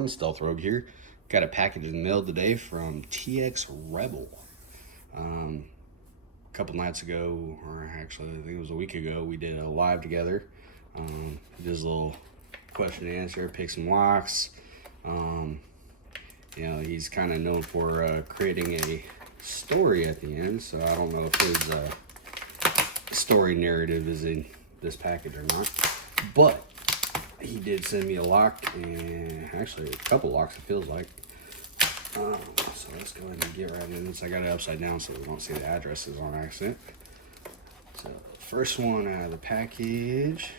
everyone, Stealth Rogue here. Got a package in the mail today from TXRebel. A couple nights ago, or actually I think it was a week ago, we did a live together. Just a little question and answer, pick some locks. You know, he's kind of known for creating a story at the end, so I don't know if his story narrative is in this package or not, but he did send me a lock, and actually a couple locks it feels like. So let's go ahead and get right in this. I got it upside down so we don't see the addresses on accident. So the first one out of the package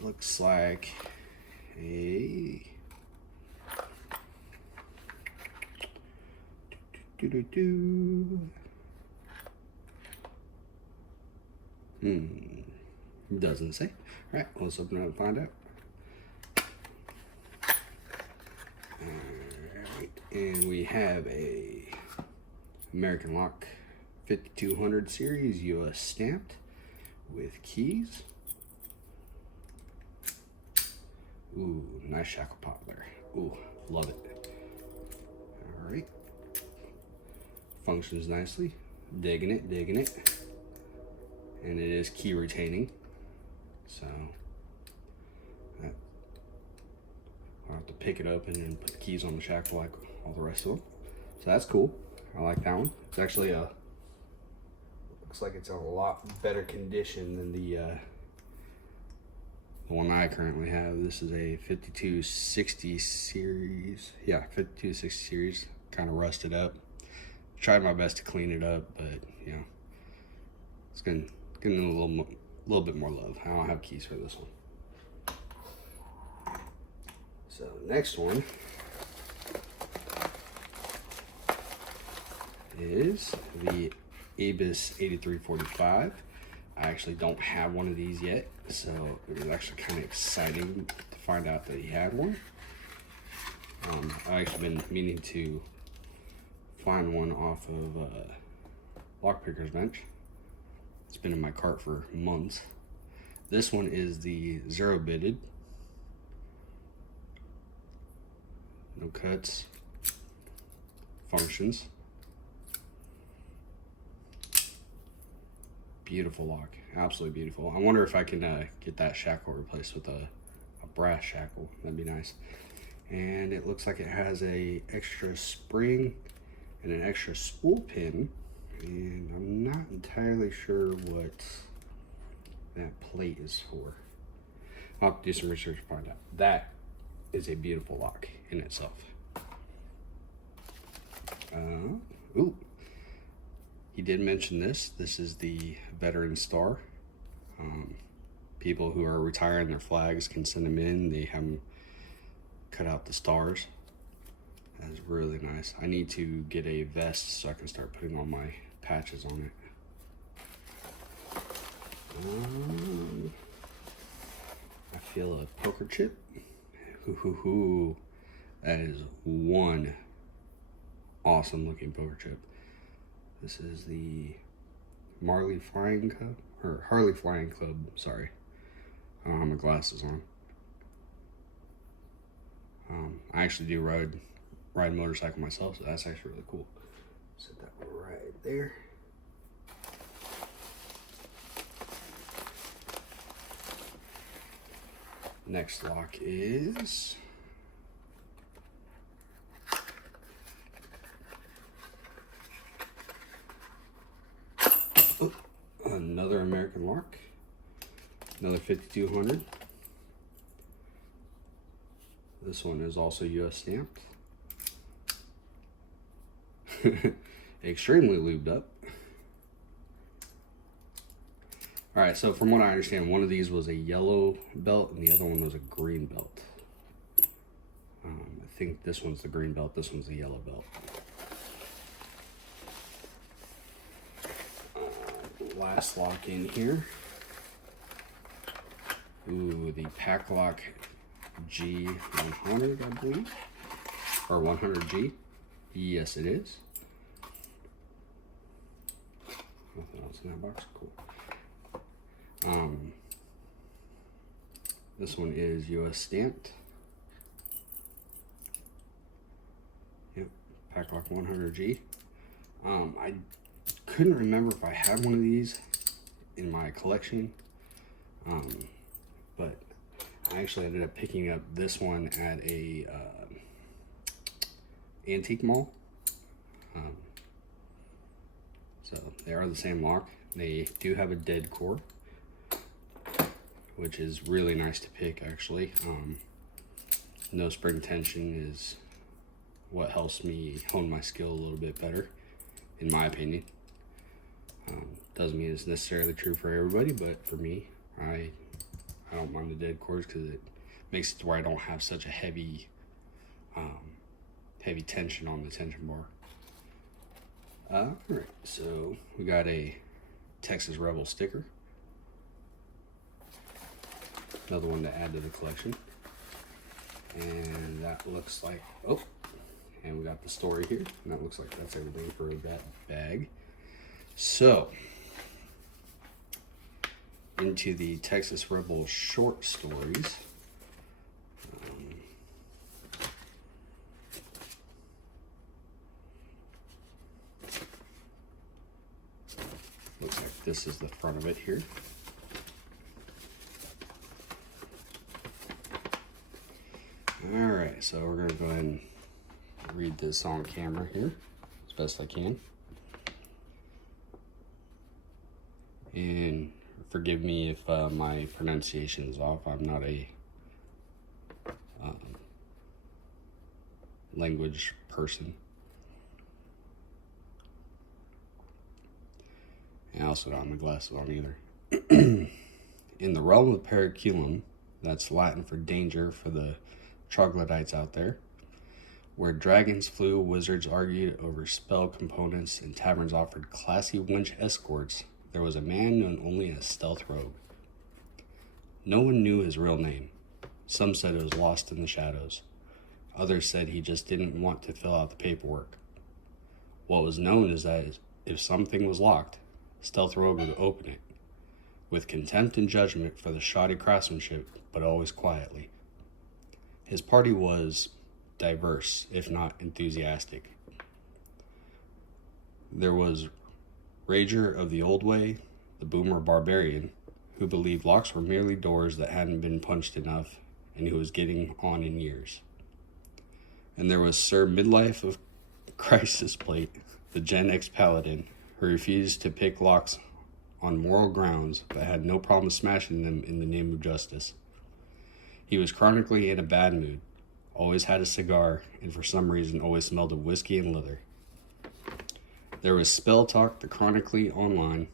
looks like a doesn't say. All right, let's open it up and find out. Alright, and we have a American Lock 5200 series, US stamped, with keys. Ooh, nice shackle pop there. Ooh, love it. Alright. Functions nicely. Digging it, digging it. And it is key retaining. So I'll have to pick it open and put the keys on the shackle like all the rest of them. So that's cool. I like that one. It's actually looks like it's in a lot better condition than the one I currently have. This is a 5260 series. Yeah, 5260 series. Kind of rusted up. Tried my best to clean it up, but you know, it's getting a little bit more love. I don't have keys for this one. So next one is the Abus 8345. I actually don't have one of these yet, so it was actually kind of exciting to find out that he had one. I've actually been meaning to find one off of Lockpicker's Bench. It's been in my cart for months. This one is the zero bitted. No cuts, functions. Beautiful lock, absolutely beautiful. I wonder if I can get that shackle replaced with a brass shackle. That'd be nice. And it looks like it has a extra spring and an extra spool pin. And I'm not entirely sure what that plate is for. I'll have to do some research to find out. That is a beautiful lock in itself. Ooh, he did mention this. This is the Veteran Star. People who are retiring their flags can send them in. They have them cut out the stars. That's really nice. I need to get a vest so I can start putting all my patches on it. I feel a poker chip. That is one awesome looking poker chip. This is the Harley Flying Club, sorry. I don't have my glasses on. I actually do ride motorcycle myself, so that's actually really cool. Set that right there. Next lock is another American Lock, another 5200. This one is also US stamped. Extremely lubed up. All right, so from what I understand, one of these was a yellow belt and the other one was a green belt. I think this one's the green belt, this one's the yellow belt. Last lock in here. Ooh, the Pack Lock G100, I believe, or 100G. Yes, it is. Nothing else in that box. Cool. This one is US stamped. Packlock 100G. I couldn't remember if I had one of these in my collection, but I actually ended up picking up this one at a antique mall. So they are the same lock. They do have a dead core, which is really nice to pick actually. No spring tension is what helps me hone my skill a little bit better, in my opinion. Doesn't mean it's necessarily true for everybody, but for me, I don't mind the dead cores because it makes it to where I don't have such a heavy tension on the tension bar. Alright, so we got a TXRebel sticker. Another one to add to the collection. And that looks like, oh, and we got the story here. And that looks like that's everything for that bag. So, into the TXRebel short stories. Looks like this is the front of it here. Alright, so we're going to go ahead and read this on camera here as best I can. And forgive me if my pronunciation is off. I'm not a language person. And I also don't have my glasses on either. In the realm of Periculum, that's Latin for danger for the troglodytes out there, where dragons flew, wizards argued over spell components, and taverns offered classy wench escorts, there was a man known only as Stealth Rogue. No one knew his real name. Some said it was lost in the shadows. Others said he just didn't want to fill out the paperwork. What was known is that if something was locked, Stealth Rogue would open it, with contempt and judgment for the shoddy craftsmanship, but always quietly. His party was diverse, if not enthusiastic. There was Rager of the Old Way, the Boomer Barbarian, who believed locks were merely doors that hadn't been punched enough, and who was getting on in years. And there was Sir Midlife of Crisis Plate, the Gen X Paladin, who refused to pick locks on moral grounds, but had no problem smashing them in the name of justice. He was chronically in a bad mood, always had a cigar, and for some reason always smelled of whiskey and leather. There was Spell Talk, the chronically online,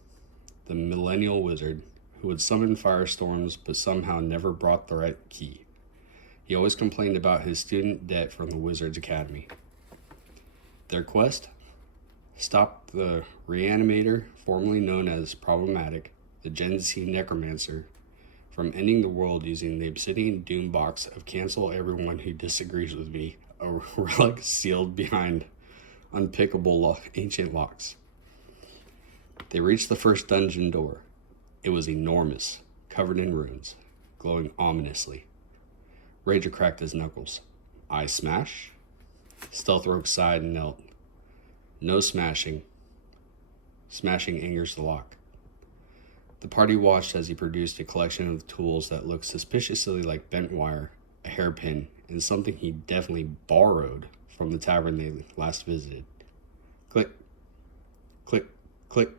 the millennial wizard, who would summon firestorms but somehow never brought the right key. He always complained about his student debt from the Wizards Academy. Their quest? Stop the Reanimator, formerly known as Problematic, the Gen Z Necromancer, from ending the world using the Obsidian Doom box of cancel everyone who disagrees with me, a relic sealed behind unpickable ancient locks. They reached the first dungeon door. It was enormous, covered in runes, glowing ominously. Rager cracked his knuckles. I smash? Stealth Rogue sighed and knelt. No smashing. Smashing angers the lock. The party watched as he produced a collection of tools that looked suspiciously like bent wire, a hairpin, and something he definitely borrowed from the tavern they last visited. Click, click, click,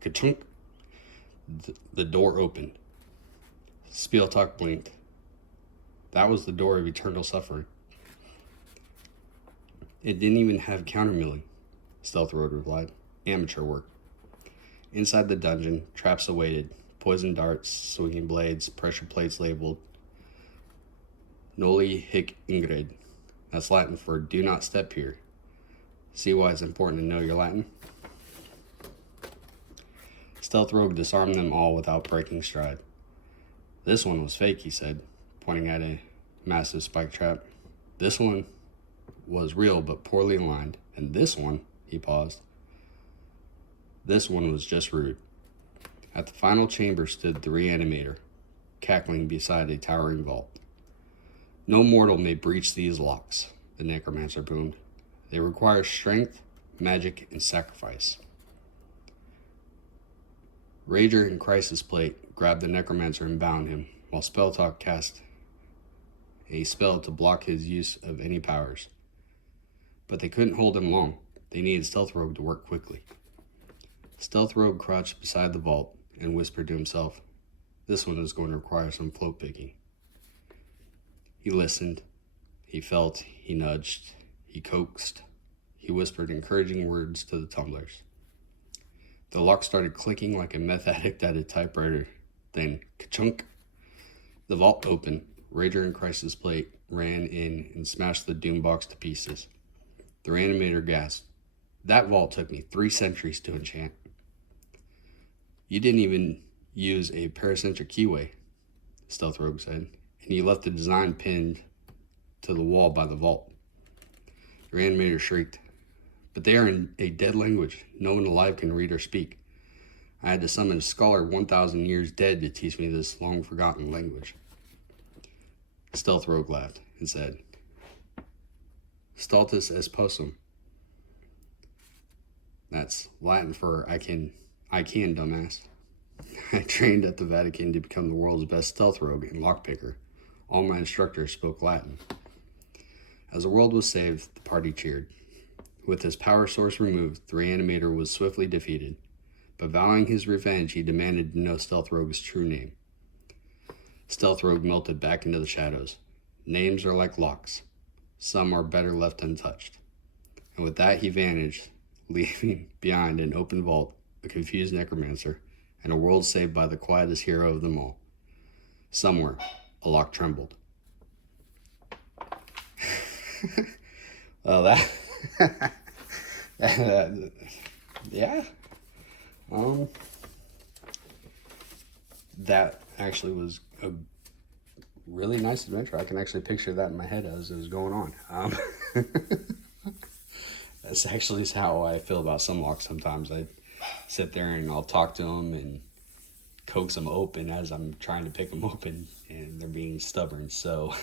ka-chunk. The door opened. Spieltalk blinked. That was the door of eternal suffering. It didn't even have countermilling, Stealth Road replied. Amateur work. Inside the dungeon, traps awaited. Poison darts, swinging blades, pressure plates labeled Noli hic ingred. That's Latin for do not step here. See why it's important to know your Latin? Stealth Rogue disarmed them all without breaking stride. This one was fake, he said, pointing at a massive spike trap. This one was real but poorly aligned, and this one, he paused. This one was just rude. At the final chamber stood the Reanimator, cackling beside a towering vault. No mortal may breach these locks, the Necromancer boomed. They require strength, magic, and sacrifice. Rager in Crisis Plate grabbed the necromancer and bound him, while Spelltalk cast a spell to block his use of any powers. But they couldn't hold him long. They needed Stealth Rogue to work quickly. Stealth Rogue crouched beside the vault and whispered to himself, "This one is going to require some float picking." He listened. He felt. He nudged. He coaxed. He whispered encouraging words to the tumblers. The lock started clicking like a meth addict at a typewriter. Then, ka-chunk! The vault opened. Rager and Crisis Plate ran in and smashed the doom box to pieces. The reanimator gasped. "That vault took me 3 centuries to enchant." "You didn't even use a paracentric keyway," Stealth Rogue said, "and you left the design pinned to the wall by the vault." The reanimator shrieked. "But they are in a dead language. No one alive can read or speak. I had to summon a scholar 1,000 years dead to teach me this long-forgotten language." Stealth Rogue laughed and said, "Stultus est possum." That's Latin for I can, dumbass. I trained at the Vatican to become the world's best stealth rogue and lockpicker. All my instructors spoke Latin. As the world was saved, the party cheered. With his power source removed, the reanimator was swiftly defeated. But vowing his revenge, he demanded to know Stealth Rogue's true name. Stealth Rogue melted back into the shadows. Names are like locks. Some are better left untouched. And with that, he vanished, leaving behind an open vault, a confused necromancer, and a world saved by the quietest hero of them all. Somewhere, a lock trembled. Well, yeah. That actually was a really nice adventure. I can actually picture that in my head as it was going on. That's actually how I feel about some locks sometimes. I sit there and I'll talk to them and coax them open as I'm trying to pick them open, and they're being stubborn. So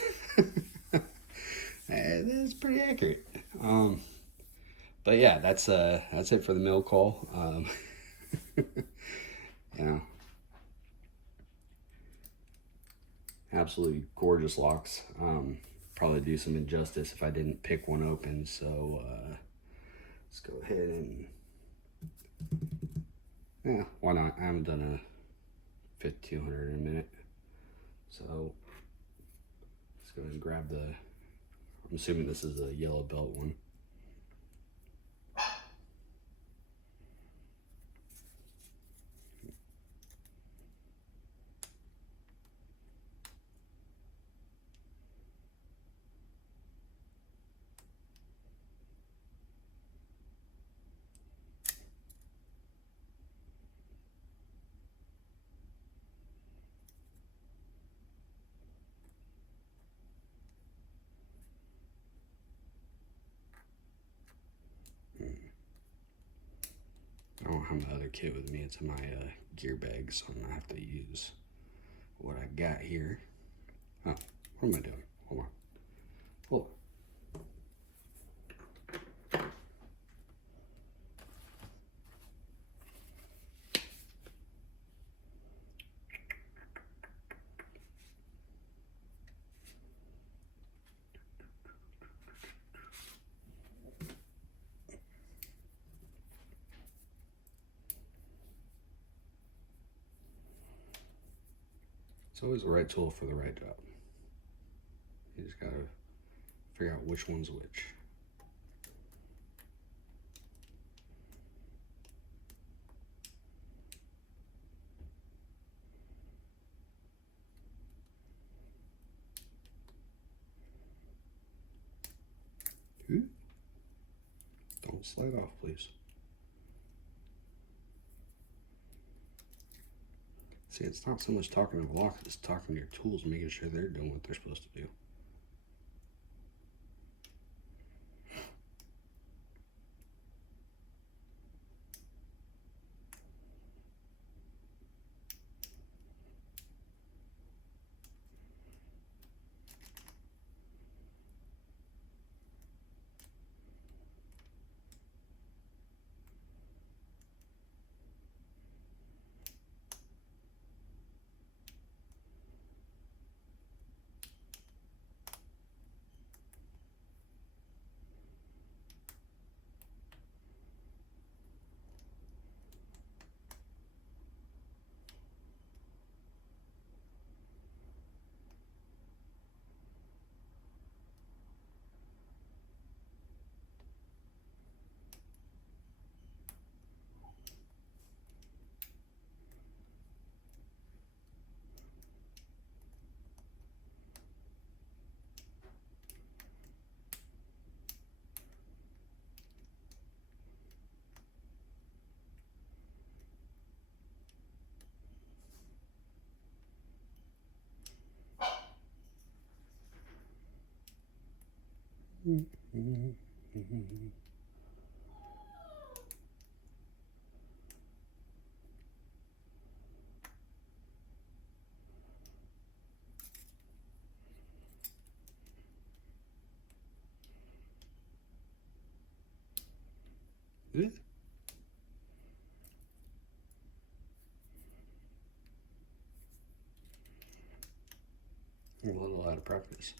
that's pretty accurate. But yeah, that's it for the mail call. You know, absolutely gorgeous locks. Probably do some injustice if I didn't pick one open. So let's go ahead and why not? I haven't done a 5200 in a minute, so let's go ahead and grab the. I'm assuming this is a yellow belt one. I don't have my other kit with me. It's in my gear bag, so I'm gonna have to use what I got here. Oh, what am I doing? Hold on. Hold on. It's always the right tool for the right job. You just gotta figure out which one's which. Don't slide off, please. See, it's not so much talking to the lock, it's talking to your tools, making sure they're doing what they're supposed to do. A little out of practice.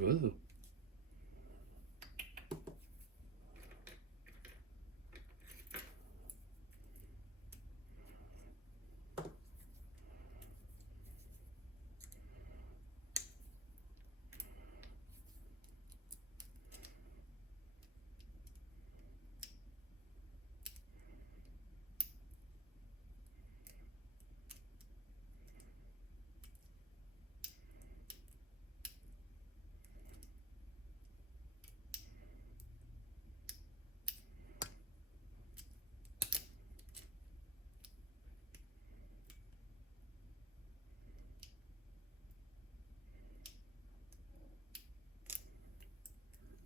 Ooh.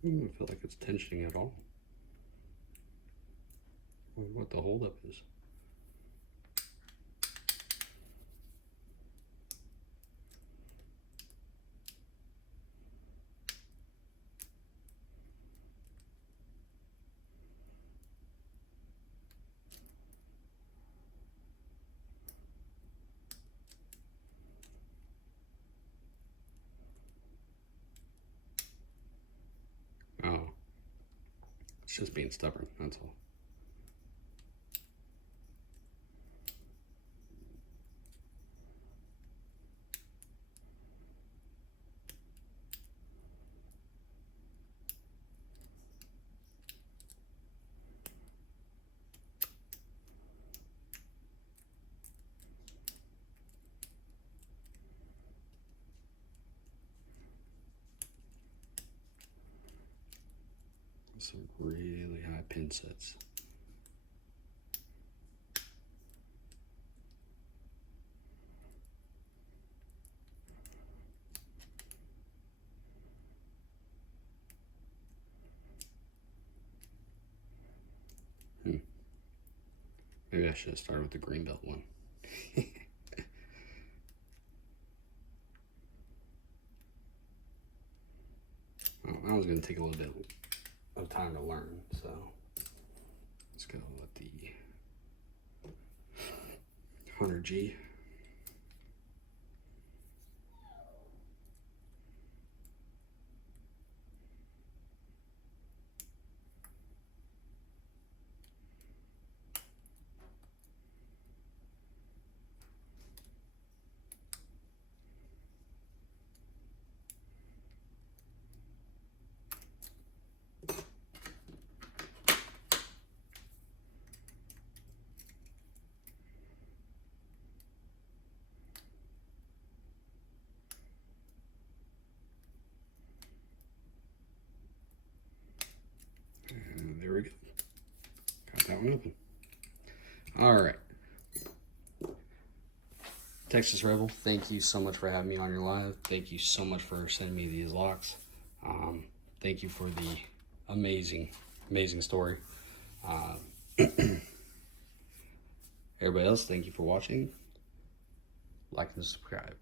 I don't feel like it's tensioning at all. I wonder what the holdup is. Oh, it's just being stubborn, that's all. Some really high pin sets. Maybe I should have started with the green belt one. Well, that was going to take a little bit of time to learn, so let's go with the 100G. And there we go. Got that one open. All right. TXRebel, thank you so much for having me on your live. Thank you so much for sending me these locks. Thank you for the amazing story. Everybody else, thank you for watching. Like and subscribe.